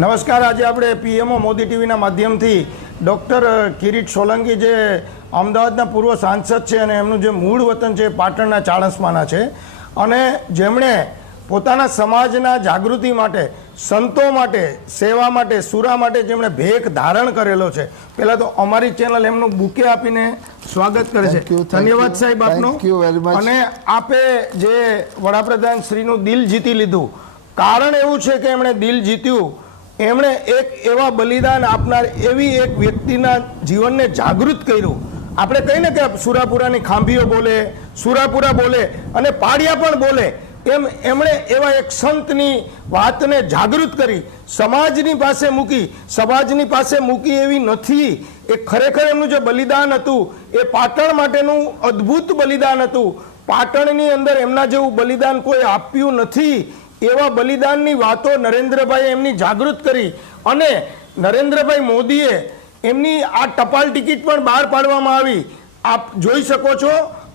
નમસ્કાર. આજે આપણે પીએમઓ મોદી ટીવીના માધ્યમથી ડૉક્ટર કિરીટ સોલંકી જે અમદાવાદના પૂર્વ સાંસદ છે અને એમનું જે મૂળ વતન છે પાટણના ચાણસ્માના છે અને જેમણે પોતાના સમાજના જાગૃતિ માટે, સંતો માટે, સેવા માટે, સુરા માટે જેમણે ભેખ ધારણ કરેલો છે. પહેલાં તો અમારી ચેનલ એમનું બુકે આપીને સ્વાગત કરે છે. ધન્યવાદ સાહેબ આપનો. અને આપે જે વડાપ્રધાન શ્રીનું દિલ જીતી લીધું, કારણ એવું છે કે એમણે દિલ જીત્યું, એમણે એક એવા બલિદાન આપનાર એવી એક વ્યક્તિના જીવનને જાગૃત કર્યું. આપણે કહીને કે સુરાપુરાની ખાંભીઓ બોલે, સુરાપુરા બોલે અને પાડિયા પણ બોલે, એમ એમણે એવા એક સંતની વાતને જાગૃત કરી, સમાજની પાસે મૂકી એવી નથી. એ ખરેખર એમનું જે બલિદાન હતું એ પાટણ માટેનું અદ્ભુત બલિદાન હતું. પાટણની અંદર એમના જેવું બલિદાન કોઈ આપ્યું નથી. એવા બલિદાનની વાતો નરેન્દ્રભાઈએ એમની જાગૃત કરી અને નરેન્દ્રભાઈ મોદીએ એમની આ ટપાલ ટિકિટ પણ બહાર પાડવામાં આવી. આપ જોઈ શકો છો,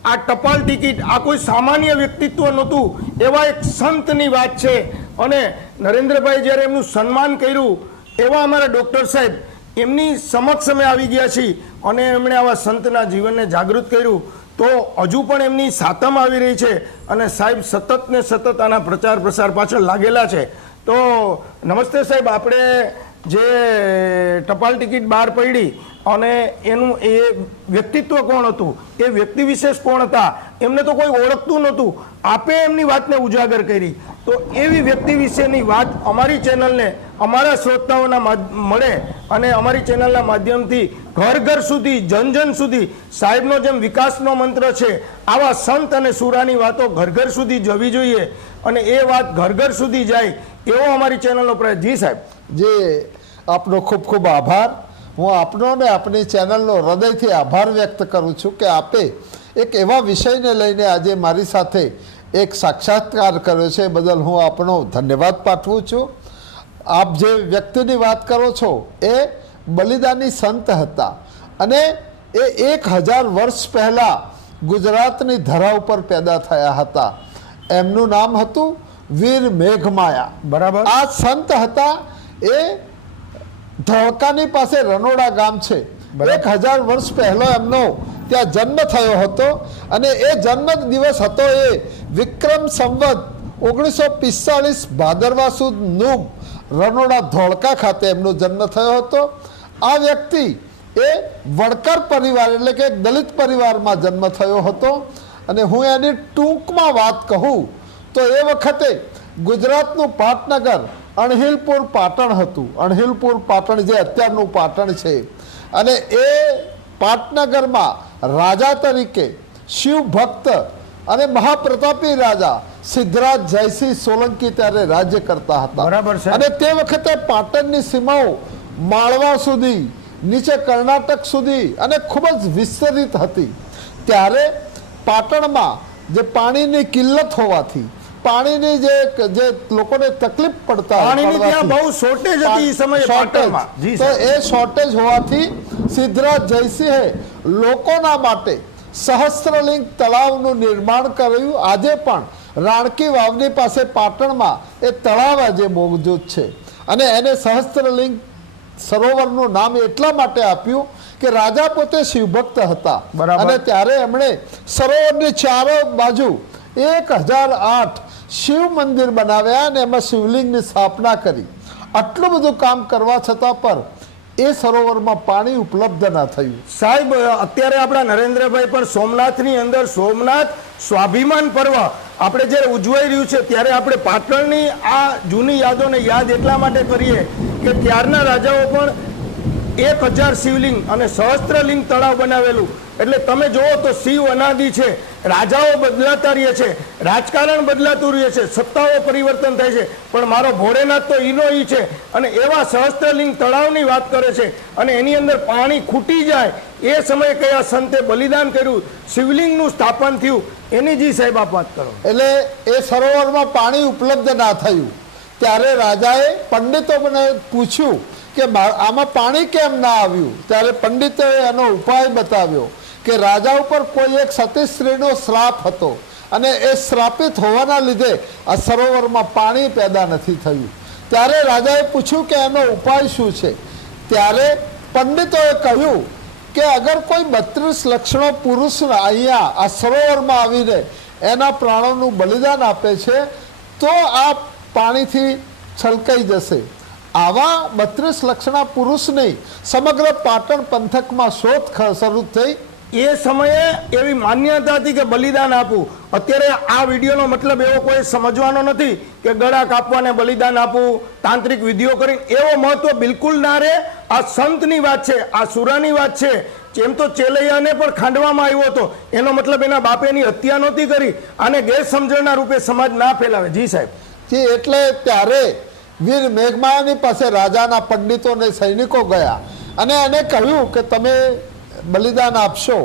આ ટપાલ ટિકિટ આ કોઈ સામાન્ય વ્યક્તિત્વ નહોતું, એવા એક સંતની વાત છે. અને નરેન્દ્રભાઈ જ્યારે એમનું સન્માન કર્યું, એવા અમારા ડૉક્ટર સાહેબ એમની સમક્ષ અમે આવી ગયા છીએ અને એમણે આવા સંતના જીવનને જાગૃત કર્યું. તો હજુ પણ એમની સાતમ આવી રહી છે અને સાહેબ સતત ને સતત આના પ્રચાર પ્રસાર પાછળ લાગેલા છે. તો નમસ્તે સાહેબ, આપણે જે ટપાલ ટિકિટ બહાર પડી અને એનું એ વ્યક્તિત્વ કોણ હતું, એ વ્યક્તિ વિશેષ કોણ હતા, એમને તો કોઈ ઓળખતું નહોતું. આપે એમની વાતને ઉજાગર કરી. તો એવી વ્યક્તિ વિશેની વાત અમારી ચેનલને, અમારા શ્રોતાઓના મળે અને અમારી ચેનલના માધ્યમથી ઘર ઘર સુધી, જન જન સુધી, સાહેબનો જેમ વિકાસનો મંત્ર છે, આવા સંત અને સુરાની વાતો ઘર ઘર સુધી જવી જોઈએ અને એ વાત ઘર ઘર સુધી જાય એવો અમારી ચેનલનો પ્રયત્ન. જી સાહેબ. જે આપનો ખૂબ ખૂબ આભાર. હું આપનો ને આપની ચેનલનો હૃદયથી આભાર વ્યક્ત કરું છું કે આપે એક એવા વિષયને લઈને આજે મારી સાથે એક સાક્ષાત્કાર કર્યો છે, બદલ હું આપનો ધન્યવાદ પાઠવું છું. આપ જે વ્યક્તિની વાત કરો છો એ બલિદાની સંત હતા અને એ 1000 વર્ષ પહેલાં ગુજરાતની ધરા ઉપર પેદા થયા હતા. એમનું નામ હતું વીર મેઘમાયા. બરાબર. આ સંત હતા. એ ધોળકાની પાસે રનોડા ગામ છે. 1000 વર્ષ પહેલો એમનો ત્યાં જન્મ થયો હતો અને એ જન્મ દિવસ હતો એ વિક્રમ સંવત 1945 ભાદરવા સુદ નુબ રનોડા ધોળકા ખાતે એમનો જન્મ થયો હતો. આ વ્યક્તિ એ વણકર પરિવાર એટલે કે દલિત પરિવારમાં જન્મ થયો હતો અને હું એની ટૂંકમાં વાત કહું તો એ વખતે ગુજરાતનું પાટનગર અણહિલપુર પાટણ હતું. અણહિલપુર પાટણ જે અત્યારનું પાટણ છે અને એ પાટનગરમાં રાજા તરીકે શિવ ભક્ત અને મહાપ્રતાપી રાજા સિદ્ધરાજ જયસિંહ સોલંકી ત્યારે રાજ્ય કરતા હતા. બરાબર છે. અને તે વખતે પાટણની સીમાઓ માળવા સુધી, નીચે કર્ણાટક સુધી અને ખૂબ જ વિસ્તરિત હતી. ત્યારે પાટણમાં જે પાણીની કિલ્લત હોવાથી, પાણીની જે લોકોને તકલીફ પડતા, પાણીની ત્યાં બહુ શોર્ટેજ હતી એ સમયે પાટણમાં. તો એ શોર્ટેજ હોવાથી સિદ્ધરાજ જયસિંહે લોકોના માટે સહસ્ત્રલિંગ તળાવનું નિર્માણ કર્યું. આજે પણ રાણકી વાવની પાસે પાટણમાં એ તળાવ આજે મોજૂદ છે અને એને સહસ્ત્રલિંગ સરોવરનું નામ એટલા માટે આપ્યું કે રાજા પોતે શિવભક્ત હતા અને ત્યારે એમણે સરોવરની ચારો બાજુ 1008 શિવ મંદિર બનાવ્યા અને એમાં શિવલિંગની સ્થાપના કરી. આટલું બધું કામ કરવા છતાં પણ એ સરોવરમાં પાણી ઉપલબ્ધ ના થયું. સાહેબ, અત્યારે આપણા નરેન્દ્રભાઈ પણ સોમનાથની અંદર સોમનાથ સ્વાભિમાન પર્વ આપણે જ્યારે ઉજવાઈ રહ્યું છે ત્યારે આપણે પાટણની આ જૂની યાદોને યાદ એટલા માટે કરીએ કે ત્યારના રાજાઓ પણ 1000 શિવલિંગ અને સહસ્ત્રલિંગ તળાવ બનાવેલું. એટલે તમે જુઓ તો શિવ અનાદિ છે, રાજાઓ બદલાતા રહે છે, રાજકારણ બદલાતું રહે છે, સત્તાઓ પરિવર્તન થાય છે, પણ મારો ભોળેનાથ તો ઈનો ઈ છે. અને એવા સહસ્ત્રલિંગ તળાવની વાત કરે છે અને એની અંદર પાણી ખૂટી જાય એ સમયે કયા સંતે બલિદાન કર્યું, શિવલિંગનું સ્થાપન થયું, એની જી સાહેબ આપ વાત કરો. એટલે એ સરોવરમાં પાણી ઉપલબ્ધ ના થયું ત્યારે રાજાએ પંડિતોને પૂછ્યું કે આમાં પાણી કેમ ના આવ્યું. ત્યારે પંડિતોએ એનો ઉપાય બતાવ્યો કે રાજા ઉપર કોઈ એક સતી સ્ત્રીનો શ્રાપ હતો અને એ શ્રાપિત હોવાના લીધે આ સરોવરમાં પાણી પેદા નથી થયું. ત્યારે રાજાએ પૂછ્યું કે એનો ઉપાય શું છે. ત્યારે પંડિતોએ કહ્યું કે અગર કોઈ 32 લક્ષણો પુરુષ અહીંયા આ સરોવરમાં આવીને એના પ્રાણોનું બલિદાન આપે છે તો આ પાણીથી છલકાઈ જશે. આવા 32 લક્ષણા પુરુષ નહીં, સમગ્ર પાટણ પંથકમાં શોધ શરૂ થઈ. એ સમયે એવી માન્યતા હતી કે બલિદાન આપવું. અત્યારે આ વિડીયોનો મતલબ એવો કોઈ સમજવાનો નથી કે ગળા કાપવાને બલિદાન આપવું, તાંત્રિક વિધિઓ કરી, એવો મહત્વ બિલકુલ ના રહે. આ સંતની વાત છે, આ સુરાની વાત છે. જેમ તો ચેલૈયાને પણ ખાંડવામાં આવ્યો હતો, એનો મતલબ એના બાપેની હત્યા નહોતી કરી. આને ગેરસમજણના રૂપે સમાજ ના ફેલાવે. જી સાહેબ. જી, એટલે ત્યારે વીર મેઘમાયાની પાસે રાજાના પંડિતો અને સૈનિકો ગયા અને એને કહ્યું કે તમે બલિદાન આપશો.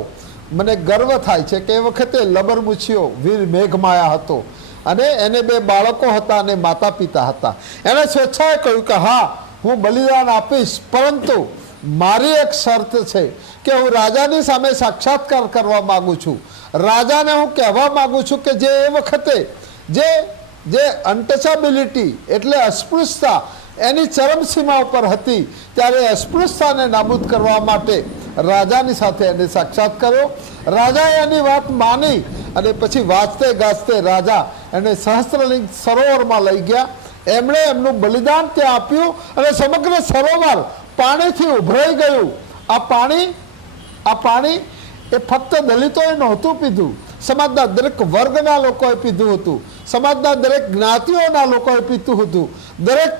મને ગર્વ થાય છે કે એ વખતે લબરમુછીઓ વીર મેઘમાયા હતો અને એને 2 બાળકો હતા અને માતા પિતા હતા. એણે સ્વેચ્છાએ કહ્યું કે હા, હું બલિદાન આપીશ, પરંતુ મારી એક શરત છે કે હું રાજાની સામે સાક્ષાત્કાર કરવા માગું છું. રાજાને હું કહેવા માગું છું કે જે એ વખતે જે અનટચેબિલિટી એટલે અસ્પૃશ્યતા એની ચરમસીમા ઉપર હતી, ત્યારે અસ્પૃશ્યતાને નાબૂદ કરવા માટે રાજાની સાથે એને સાક્ષાત કર્યો. રાજાએ એની વાત માની અને પછી વાંચતે ગાજતે રાજા એને સહસ્ત્રલિંગ સરોવરમાં લઈ ગયા. એમણે એમનું બલિદાન ત્યાં આપ્યું અને સમગ્ર સરોવર પાણીથી ઉભરાઈ ગયું. આ પાણી એ ફક્ત દલિતોએ નહોતું પીધું, સમાજના દરેક વર્ગના લોકોએ પીધું હતું, સમાજના દરેક જ્ઞાતિઓના લોકોએ પીધું હતું, દરેક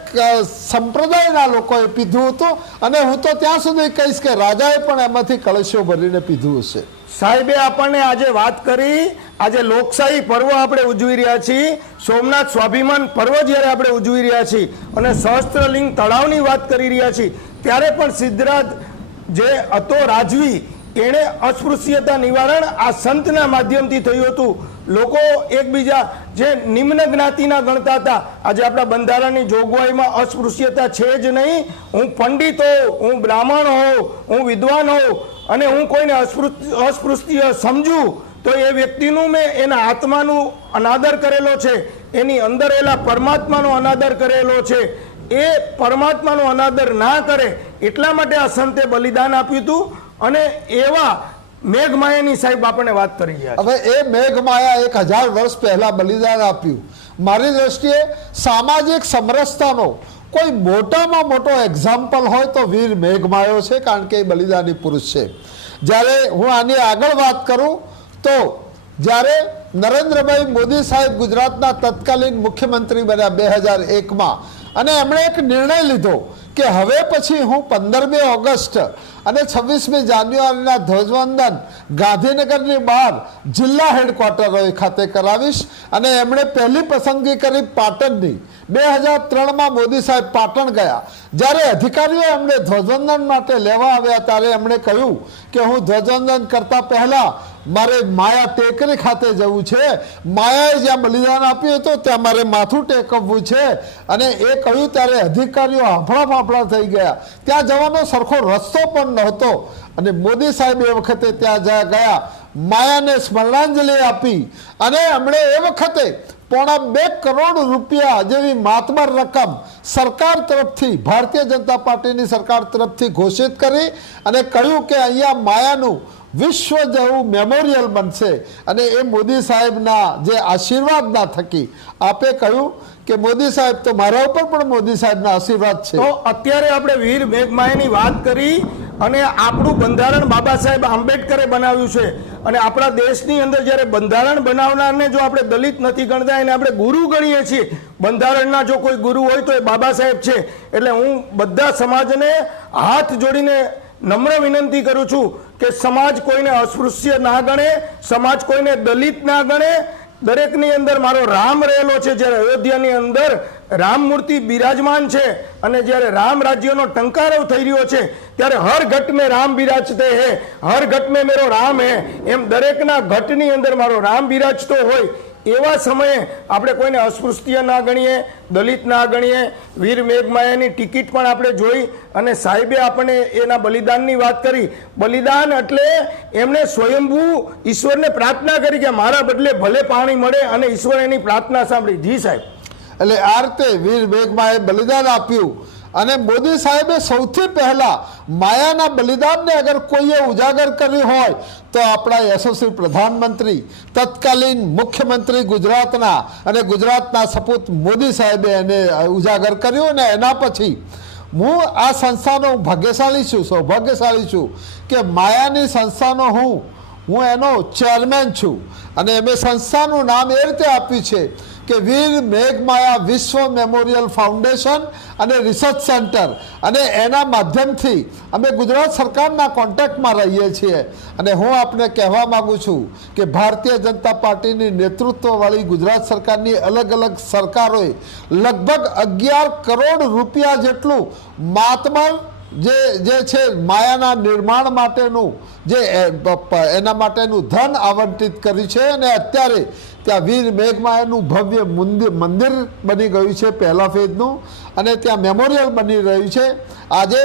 સંપ્રદાયના લોકોએ પીધું હતું. અને હું તો ત્યાં સુધી કહીશ કે રાજાએ પણ એમાંથી કળશો ભરીને પીધું હશે. સાહેબે આપણને આજે વાત કરી. આજે લોકશાહી પર્વ આપણે ઉજવી રહ્યા છીએ, સોમનાથ સ્વાભિમાન પર્વ જ્યારે આપણે ઉજવી રહ્યા છીએ અને સહસ્ત્રલિંગ તળાવની વાત કરી રહ્યા છીએ, ત્યારે પણ સિદ્ધરાજ જે હતો રાજવી, એણે અસ્પૃશ્યતા નિવારણ આ સંતના માધ્યમથી થયું હતું. લોકો એકબીજા જે નિમ્ન જ્ઞાતિના ગણતા હતા, આજે આપણા બંધારણની જોગવાઈમાં અસ્પૃશ્યતા છે જ નહીં. હું પંડિત હોઉં, હું બ્રાહ્મણ હોઉં, હું વિદ્વાન હોઉં અને હું કોઈને અસ્પૃશ્ય સમજું તો એ વ્યક્તિનું મેં એના આત્માનું અનાદર કરેલો છે, એની અંદર એલા પરમાત્માનો અનાદર કરેલો છે. એ પરમાત્માનો અનાદર ના કરે એટલા માટે આ સંતે બલિદાન આપ્યું હતું. અને એવા મેઘમાયાની સાહેબ આપણને વાત કરી ગયા. હવે એ મેઘમાયા 1000 વર્ષ પહેલા બલિદાન આપ્યું. મારી દ્રષ્ટિએ સામાજિક સમરસતાનો કોઈ મોટામાં મોટો એક્ઝામ્પલ હોય તો વીર મેઘમાયો છે, કારણ કે એ બલિદાની પુરુષ છે. જ્યારે હું આની આગળ વાત કરું તો જ્યારે નરેન્દ્રભાઈ મોદી સાહેબ ગુજરાતના તત્કાલીન મુખ્યમંત્રી બન્યા 2001માં, અને એમણે એક નિર્ણય લીધો કે હવે પછી હું 15મી ઓગસ્ટ અને 26મી જાન્યુઆરીના ધ્વજવંદન ગાંધીનગરની બહાર જિલ્લા હેડક્વાર્ટર ખાતે કરાવીશ. અને એમણે પહેલી પસંદગી કરી પાટણની. 2003માં મોદી સાહેબ પાટણ ગયા. જ્યારે અધિકારીઓ એમણે ધ્વજવંદન માટે લેવા આવ્યા ત્યારે એમણે કહ્યું કે હું ધ્વજવંદન કરતા પહેલા મારે માયા ટેકરી ખાતે જવું છે, માયાએ જ્યાં બલિદાન આપ્યું હતું ત્યાં મારે માથું ટેકવવું છે. અને એ કહ્યું ત્યારે અધિકારીઓ હાંફળા થઈ ગયા. ત્યાં જવાનો સરખો રસ્તો પણ નહોતો. અને મોદી સાહેબ એ વખતે ત્યાં ગયા, માયાને સ્મરણાંજલિ આપી અને એમણે એ વખતે ₹2.5 કરોડ રૂપિયા જેવી માતબર રકમ સરકાર તરફથી, ભારતીય જનતા પાર્ટીની સરકાર તરફથી ઘોષિત કરી અને કહ્યું કે અહીંયા માયાનું વિશ્વ જેવું મેમોરિયલ બનશે. અને એ મોદી સાહેબના જે આશીર્વાદના થકી આપે કહ્યું કે મોદી સાહેબ તો મારા ઉપર પણ મોદી સાહેબના આશીર્વાદ છે. તો અત્યારે આપણે વીર મેઘમાયાની વાત કરી અને આપણું બંધારણ બાબા સાહેબ આંબેડકરે બનાવ્યું છે. અને આપણા દેશની અંદર જ્યારે બંધારણ બનાવનારને જો આપણે દલિત નથી ગણતા, એને આપણે ગુરુ ગણીએ છીએ. બંધારણના જો કોઈ ગુરુ હોય તો એ બાબા સાહેબ છે. એટલે હું બધા સમાજને હાથ જોડીને નમ્ર વિનંતી કરું છું કે સમાજ કોઈને અસ્પૃશ્ય ના ગણે, સમાજ કોઈને દલિત ના ગણે. દરેકની અંદર મારો રામ રહેલો છે. જ્યારે અયોધ્યાની અંદર રામ મૂર્તિ બિરાજમાન છે અને જ્યારે રામ રાજ્યનો ટંકારવ થઈ રહ્યો છે ત્યારે હર ઘટ મેં રામ બિરાજતે હે, હર ઘટ મેં મેરો રામ હે. એમ દરેકના ઘટની અંદર મારો રામ બિરાજતો હોય. એવા સમયે આપણે કોઈને અસ્પૃશ્ય ના ગણીએ, દલિત ના ગણીએ. વીર મેઘમાયાની ટિકિટ પણ આપણે જોઈ અને સાહેબે આપણને એના બલિદાનની વાત કરી. બલિદાન એટલે એમણે સ્વયંભૂ ઈશ્વરને પ્રાર્થના કરી કે મારા બદલે ભલે પાણી મળે, અને ઈશ્વર એની પ્રાર્થના સાંભળી. જી સાહેબ. એટલે આ રીતે વીર મેઘમાએ બલિદાન આપ્યું અને મોદી સાહેબે સૌથી પહેલા માયાના બલિદાનને અગર કોઈએ ઉજાગર કર્યું હોય તો આપણા યશસ્વી પ્રધાનમંત્રી તત્કાલીન મુખ્યમંત્રી ગુજરાતના અને ગુજરાતના સપૂત મોદી સાહેબે એને ઉજાગર કર્યું અને એના પછી હું આ સંસ્થાનો ભાગ્યશાળી છું, સૌભાગ્યશાળી છું કે માયાની સંસ્થાનો હું એનો ચેરમેન છું અને અમે સંસ્થાનું નામ એ રીતે આપ્યું છે કે વીર મેઘમાયા વિશ્વ મેમોરિયલ ફાઉન્ડેશન અને રિસર્ચ સેન્ટર, અને એના માધ્યમથી અમે ગુજરાત સરકારના કોન્ટેક્ટમાં રહીએ છીએ. અને હું આપને કહેવા માગું છું કે ભારતીય જનતા પાર્ટીની નેતૃત્વવાળી ગુજરાત સરકારની અલગ અલગ સરકારોએ લગભગ 11 કરોડ રૂપિયા જેટલું મહાત્મા જે છે માયાના નિર્માણ માટેનું જે એના માટેનું ધન આવંટિત કર્યું છે અને અત્યારે ત્યાં વીર મેઘમાયાનું ભવ્ય મંદિર બની ગયું છે પહેલા ફેઝનું, અને ત્યાં મેમોરિયલ બની રહ્યું છે. આજે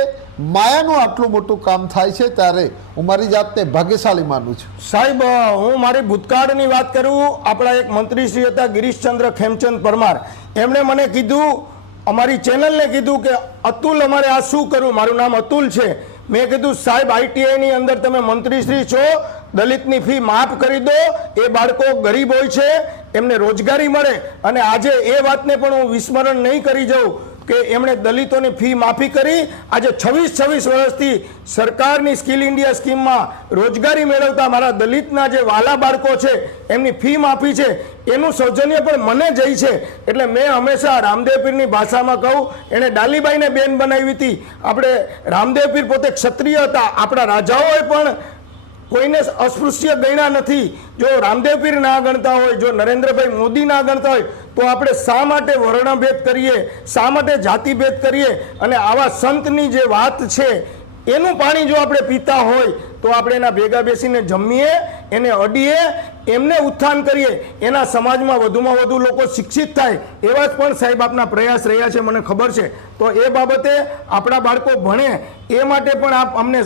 માયાનું આટલું મોટું કામ થાય છે ત્યારે હું મારી જાતને ભાગ્યશાળી માનું છું. સાહેબ, હું મારી ભૂતકાળની વાત કરું, આપણા એક મંત્રીશ્રી હતા ગિરીશચંદ્ર ખેમચંદ પરમાર, એમણે મને કીધું, અમારી ચેનલને કીધું કે અતુલ અમારે આ શું કરવું. મારું નામ અતુલ છે. મેં કીધું સાહેબ આઈટીઆઈની અંદર તમે મંત્રીશ્રી છો, દલિતની ફી માફ કરી દો, એ બાળકો ગરીબ હોય છે, એમને રોજગારી મળે. અને આજે એ વાતને પણ હું વિસ્મરણ નહીં કરી જાઉં કે એમણે દલિતોની ફી માફી કરી. આજે 26 વર્ષથી સરકારની સ્કિલ ઇન્ડિયા સ્કીમમાં રોજગારી મેળવતા મારા દલિતના જે વાલા બાળકો છે એમની ફી માફી છે. એનું સૌજન્ય પણ મને જઈ છે. એટલે મેં હંમેશા રામદેવ પીરની ભાષામાં કહું, એણે ડાલીબાઈને બેન બનાવી હતી. આપણે રામદેવ પીર પોતે ક્ષત્રિય હતા, આપણા રાજાઓએ પણ કોઈને અસ્પૃશ્ય ગણ્યા નથી. જો રામદેવ પીર ના ગણતા હોય, જો નરેન્દ્રભાઈ મોદી ના ગણતા હોય, તો આપણે શા માટે વર્ણભેદ કરીએ, શા માટે જાતિભેદ કરીએ? અને આવા સંતની જે વાત છે એનું પાણી જો આપણે પીતા હોય તો આપણે એના ભેગા બેસીને જમીએ, એને અડીએ, એમને ઉત્થાન કરીએ, એના સમાજમાં વધુમાં વધુ લોકો શિક્ષિત થાય, એવા જ પણ સાહેબ આપના પ્રયાસ રહ્યા છે, મને ખબર છે. તો એ બાબતે આપણા બાળકો ભણે એ માટે પણ આપ અમને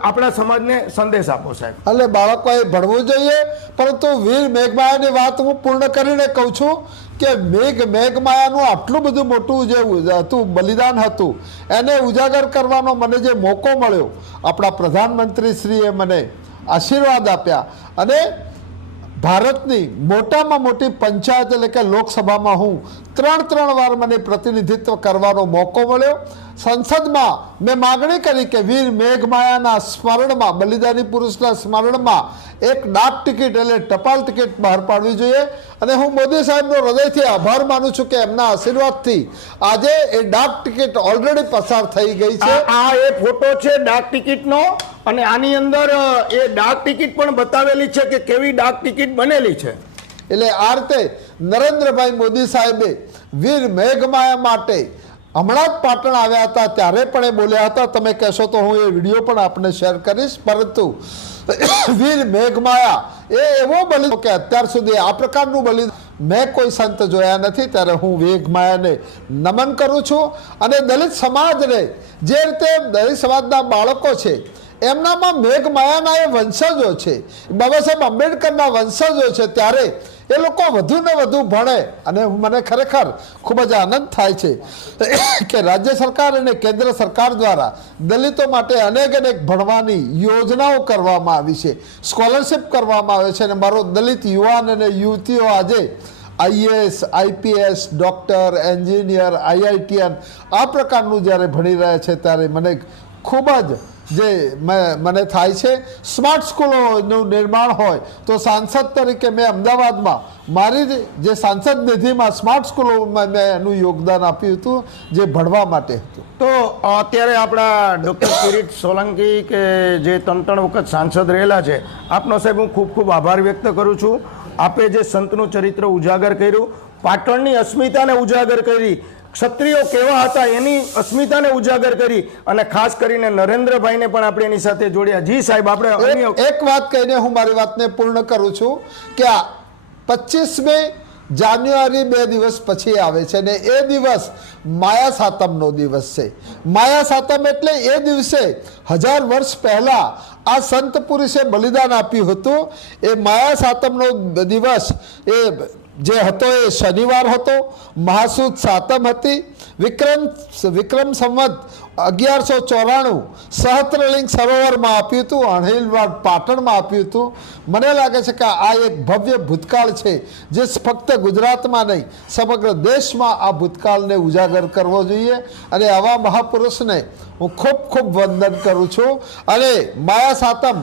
આપણા સમાજને સંદેશ આપો સાહેબ. એટલે બાળકોએ ભણવું જોઈએ. પરંતુ વીર મેઘમાયાની વાત હું પૂર્ણ કરીને કહું છું કે મેઘમાયાનું આટલું બધું મોટું જે હતું બલિદાન હતું એને ઉજાગર કરવાનો મને જે મોકો મળ્યો, આપણા પ્રધાનમંત્રીશ્રીએ મને આશીર્વાદ આપ્યા અને ભારતની મોટામાં મોટી પંચાયત એટલે કે લોકસભામાં હું ત્રણ વાર મને પ્રતિનિધિત્વ કરવાનો મોકો મળ્યો. સંસદમાં મેં માગણી કરી કે વીર મેઘમાયાના સ્મરણમાં, બલિદાની પુરુષના સ્મરણમાં એક ડાક ટિકિટ એટલે ટપાલ ટિકિટ બહાર પાડવી જોઈએ. અને હું મોદી સાહેબનો હૃદયથી આભાર માનું છું કે એમના આશીર્વાદથી આજે એ ડાક ટિકિટ ઓલરેડી પસાર થઈ ગઈ છે. આ એ ફોટો છે ડાક ટિકિટનો, અને આની અંદર એ ડાક ટિકિટ પણ બતાવેલી છે કે કેવી ડાક ટિકિટ બનેલી છે. એટલે આ રીતે નરેન્દ્રભાઈ મોદી સાહેબે વીર મેઘમાયા માટે હમણાં જ પાટણ આવ્યા હતા ત્યારે પણ એ બોલ્યા હતા. તમે કહેશો તો હું એ વિડીયો પણ આપને શેર કરીશ. પરંતુ વીર મેઘમાયા એ એવો બલિદાન કે અત્યાર સુધી આ પ્રકારનું બલિદાન મેં કોઈ સંત જોયા નથી. ત્યારે હું મેઘમાયાને નમન કરું છું. અને દલિત સમાજને જે રીતે દલિત સમાજના બાળકો છે એમનામાં મેઘમાયાના એ વંશજો છે, બાબા સાહેબ આંબેડકરના વંશજો છે, ત્યારે એ લોકો વધુ ને વધુ ભણે. અને મને ખરેખર ખૂબ જ આનંદ થાય છે કે રાજ્ય સરકાર અને કેન્દ્ર સરકાર દ્વારા દલિતો માટે અનેક ભણવાની યોજનાઓ કરવામાં આવી છે, સ્કોલરશિપ કરવામાં આવે છે. અને મારો દલિત યુવાન અને યુવતીઓ આજે આઈએએસ, આઈપીએસ, ડૉક્ટર, એન્જિનિયર, આઈઆઈટીએન આ પ્રકારનું જ્યારે ભણી રહ્યા છે ત્યારે મને ખૂબ જ જે મને થાય છે. સ્માર્ટ સ્કૂલોનું નિર્માણ હોય તો સાંસદ તરીકે મેં અમદાવાદમાં મારી જે સાંસદ નિધિમાં સ્માર્ટ સ્કૂલોમાં મેં એનું યોગદાન આપ્યું હતું જે ભણવા માટે હતું. તો અત્યારે આપણા ડૉક્ટર કિરીટ સોલંકી કે જે 3 વખત સાંસદ રહેલા છે, આપનો સાહેબ હું ખૂબ ખૂબ આભાર વ્યક્ત કરું છું. આપે જે સંતનું ચરિત્ર ઉજાગર કર્યું, પાટણની અસ્મિતાને ઉજાગર કરી, ક્ષત્રિયો કેવા હતા એની અસ્મિતાને ઉજાગર કરી, અને ખાસ કરીને નરેન્દ્રભાઈને પણ આપણે એની સાથે જોડ્યા. જી સાહેબ, આપણે એક વાત કહીને હું મારી વાતને પૂર્ણ કરું છું કે 25મી જાન્યુઆરી 2 દિવસ પછી આવે છે ને એ દિવસ માયા સાતમનો દિવસ છે. માયા સાતમ એટલે એ દિવસે 1000 વર્ષ પહેલા આ સંત પુરુષે બલિદાન આપ્યું હતું. એ માયા સાતમનો દિવસ એ જે હતો એ શનિવાર હતો, મહાસુદ સાતમ હતી, વિક્રમ સંવત 1194 સહસ્ત્રલિંગ સરોવરમાં આપ્યું હતું, અણહિલવાડ પાટણમાં આપ્યું હતું. મને લાગે છે કે આ એક ભવ્ય ભૂતકાળ છે જે ફક્ત ગુજરાતમાં નહીં સમગ્ર દેશમાં આ ભૂતકાળને ઉજાગર કરવો જોઈએ. અને આવા મહાપુરુષને હું ખૂબ ખૂબ વંદન કરું છું. અને માયા સાતમ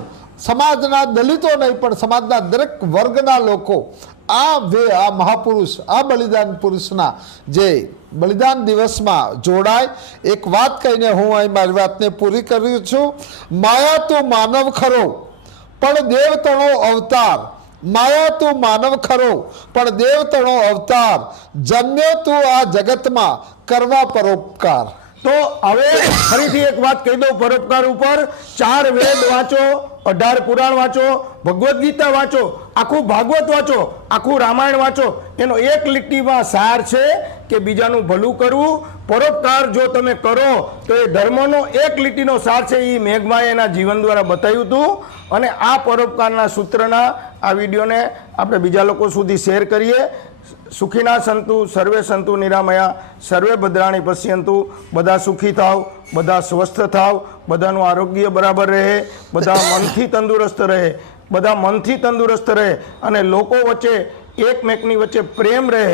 સમાજના દલિતો નહીં પણ સમાજના દરેક વર્ગના લોકો આ મહાપુરુષ, આ બલિદાન પુરુષના જે બલિદાન દિવસમાં જોડાય. એક વાત કહીને હું અહીં મારી વાતને પૂરી કરું છું. માયા તું માનવ ખરો પણ દેવતણો અવતાર, માયા તું માનવ ખરો પણ દેવતણો અવતાર, જન્મ્યો તું આ જગતમાં કરવા પરોપકાર. તો હવે ફરીથી એક વાત કહી દઉં પરોપકાર ઉપર. 4 વેદ વાંચો, 18 પુરાણ વાંચો, ભગવદ્ ગીતા વાંચો, આખું ભાગવત વાંચો, આખું રામાયણ વાંચો. એનો એક લીટીમાં સાર છે કે બીજાનું ભલું કરવું. પરોપકાર જો તમે કરો તો એ ધર્મનો એક લીટીનો સાર છે. એ મેઘમાએ એના જીવન દ્વારા બતાવ્યું હતું. અને આ પરોપકારના સૂત્રના આ વિડીયોને આપણે બીજા લોકો સુધી શેર કરીએ. સુખીના સંતુ સર્વે સંતુ નિરામયા, સર્વે ભદ્રાણી પશ્યંતુ. બધા સુખી થાવ, બધા સ્વસ્થ થાવ, બધાનું આરોગ્ય બરાબર રહે, બધા મનથી તંદુરસ્ત રહે, બધા મનથી તંદુરસ્ત રહે અને લોકો વચ્ચે એકમેકની વચ્ચે પ્રેમ રહે.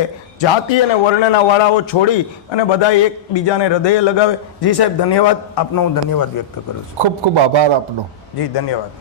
જાતિ અને વર્ણના વાળાઓ છોડી અને બધા એકબીજાને હૃદય લગાવે. જી સાહેબ ધન્યવાદ. આપનો હું ધન્યવાદ વ્યક્ત કરું છું. ખૂબ ખૂબ આભાર આપનો. જી ધન્યવાદ.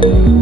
છે.